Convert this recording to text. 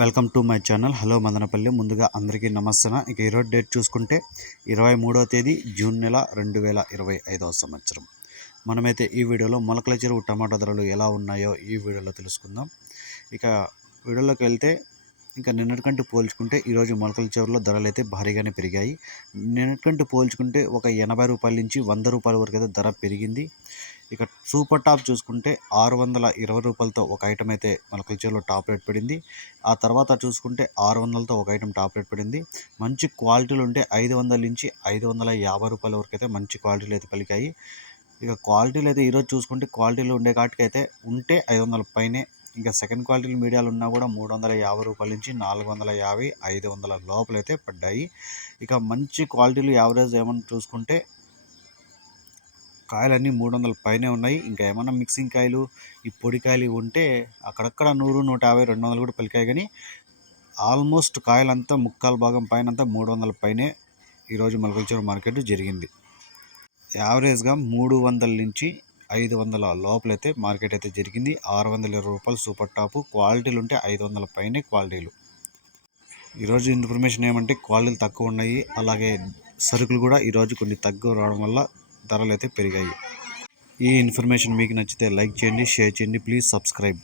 Welcome to my channel. Hello Madanapalle. ముందుగా అందరికీ నమస్తన ఇక ఈరోజు డేట్ చూసుకుంటే ఇరవై మూడవ తేదీ జూన్ నెల రెండు వేల ఇరవై ఐదవ సంవత్సరం. మనమైతే ఈ వీడియోలో మొలకల చెరువు టమాటా ధరలు ఎలా ఉన్నాయో ఈ వీడియోలో తెలుసుకుందాం. ఇక వీడియోలోకి వెళ్తే ఇంకా నిన్నటికంటే పోల్చుకుంటే ఈరోజు మొలకల చెరువులో ధరలు అయితే భారీగానే పెరిగాయి. నిన్నటికంటే పోల్చుకుంటే ఒక ఎనభై రూపాయల నుంచి వంద రూపాయల వరకు అయితే ధర పెరిగింది. ఇక సూపర్ టాప్ చూసుకుంటే ఆరు వందల ఇరవై రూపాయలతో ఒక ఐటమ్ అయితే మన కల్చర్లో టాప్ రేట్ పడింది. ఆ తర్వాత చూసుకుంటే ఆరు వందలతో ఒక ఐటమ్ టాప్ రేట్ పడింది. మంచి క్వాలిటీలు ఉంటే ఐదు వందల నుంచి ఐదు వందల యాభై రూపాయల వరకు అయితే మంచి క్వాలిటీలు అయితే పలికాయి. ఇక క్వాలిటీలు అయితే ఈరోజు చూసుకుంటే క్వాలిటీలు ఉండే కాటికి అయితే ఉంటే ఐదు వందల పైనే. ఇంకా సెకండ్ క్వాలిటీ మీడియాలు ఉన్నా కూడా మూడు వందల యాభై రూపాయల నుంచి నాలుగు వందల యాభై ఐదు వందల లోపలైతే పడ్డాయి. ఇక మంచి క్వాలిటీలు యావరేజ్ ఏమని చూసుకుంటే కాయలన్నీ మూడు వందల పైనే ఉన్నాయి. ఇంకా ఏమన్నా మిక్సింగ్ కాయలు ఈ పొడి కాయలు ఉంటే అక్కడక్కడ నూరు నూట యాభై రెండు వందలు కూడా పలికాయి. కానీ ఆల్మోస్ట్ కాయలంతా ముక్కాలు భాగం పైన అంతా మూడు వందల పైనే ఈరోజు మలకల్చూరు మార్కెట్ జరిగింది. యావరేజ్గా మూడు వందల నుంచి ఐదు వందల లోపలైతే మార్కెట్ అయితే జరిగింది. ఆరు వందల ఇరవై రూపాయలు సూపర్ టాప్. క్వాలిటీలు ఉంటే ఐదు వందల పైనే క్వాలిటీలు. ఈరోజు ఇన్ఫర్మేషన్ ఏమంటే క్వాలిటీలు తక్కువ ఉన్నాయి. అలాగే సరుకులు కూడా ఈరోజు కొన్ని తగ్గు రావడం వల్ల ధరలు అయితే పెరిగాయి. ఈ ఇన్ఫర్మేషన్ మీకు నచ్చితే లైక్ చేయండి షేర్ చేయండి. Please subscribe.